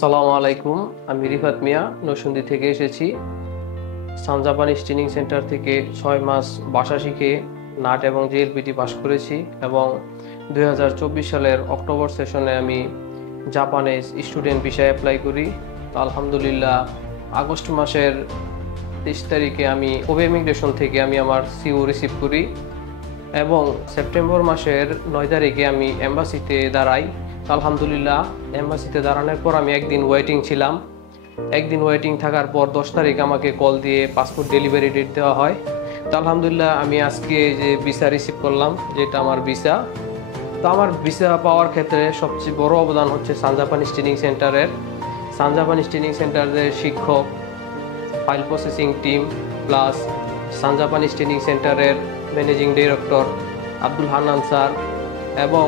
সালামু আলাইকুম। আমি রিফাত মিয়া নরসিংদী থেকে এসেছি। সান জাপানিজ ট্রেনিং সেন্টার থেকে 6 মাস ভাষা শিখে নাট এবং জেএলপিটি পাস করেছি এবং 2024 সালের অক্টোবর সেশনে আমি জাপানিজ স্টুডেন্ট ভিসায় অ্যাপ্লাই করি। তো আলহামদুলিল্লাহ আগস্ট মাসের 23 তারিখে আমি কোবে ইমিগ্রেশন থেকে আমি আমার সিও রিসিভ করি এবং সেপ্টেম্বর মাসের 9 তারিখে আমি এম্বাসিতে দাঁড়াই। আলহামদুলিল্লাহ এম্বাসিতে দাঁড়ানোর পর আমি একদিন ওয়েটিং ছিলাম। একদিন ওয়েটিং থাকার পর 10 তারিখ আমাকে কল দিয়ে পাসপোর্ট ডেলিভারি ডেট দেওয়া হয়। তো আলহামদুলিল্লাহ আমি আজকে যে ভিসা রিসিভ করলাম, যেটা আমার ভিসা। তো আমার ভিসা পাওয়ার ক্ষেত্রে সবচেয়ে বড় অবদান হচ্ছে সান জাপানিজ ট্রেনিং সেন্টারের। সান জাপানিজ ট্রেনিং সেন্টারের শিক্ষক, file processing team plus San Japanese training সেন্টারের managing director Abdul Hannan sir এবং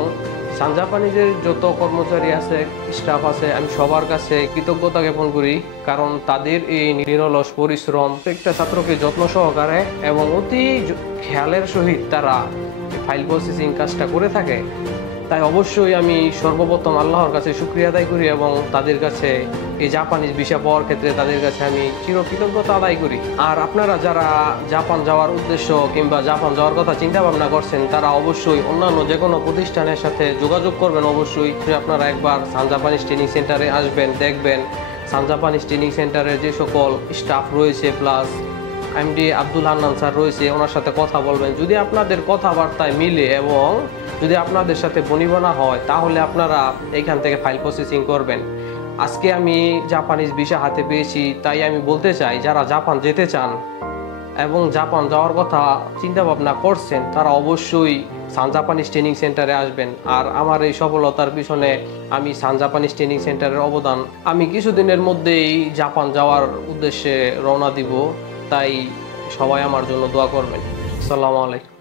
সান জাপানিজের যত কর্মচারী আছে, স্টাফ আছে, আমি সবার কাছে কৃতজ্ঞতা জ্ঞাপন করি। কারণ তাদের এই নিরলস পরিশ্রম, প্রত্যেকটা ছাত্রকে যত্ন সহকারে এবং অতি খেয়ালের সহিত তারা ফাইল প্রসেসিং কাজটা করে থাকে। তাই অবশ্যই আমি সর্বপ্রথম আল্লাহর কাছে শুকরিয়া আদায় করি এবং তাদের কাছে এই জাপানিজ ভিসা পাওয়ার ক্ষেত্রে তাদের কাছে আমি চিরকৃতজ্ঞতা আদায় করি। আর আপনারা যারা জাপান যাওয়ার উদ্দেশ্য কিংবা জাপান যাওয়ার কথা চিন্তা ভাবনা করছেন, তারা অবশ্যই অন্যান্য যে কোনো প্রতিষ্ঠানের সাথে যোগাযোগ করবেন। অবশ্যই আপনারা একবার সান জাপানিজ ট্রেনিং সেন্টারে আসবেন, দেখবেন সান জাপানিজ ট্রেনিং সেন্টারের যে সকল স্টাফ রয়েছে plus MD Abdul Hannan sir রয়েছে, ওনার সাথে কথা বলবেন। যদি আপনাদের কথাবার্তায় মিলে এবং যদি আপনাদের সাথে বনিবনা হয়, তাহলে আপনারা এইখান থেকে ফাইল প্রসেসিং করবেন। আজকে আমি জাপানিজ ভিসা হাতে পেয়েছি, তাই আমি বলতে চাই যারা জাপান যেতে চান এবং জাপান যাওয়ার কথা চিন্তা ভাবনা করছেন, তারা অবশ্যই সান জাপানিজ ট্রেনিং সেন্টারে আসবেন। আর আমার এই সফলতার পিছনে আমি সান জাপানিজ ট্রেনিং সেন্টারের অবদান। আমি কিছুদিনের মধ্যেই জাপান যাওয়ার উদ্দেশ্যে রওনা দিব, তাই সবাই আমার জন্য দোয়া করবেন। আসসালামু আলাইকুম।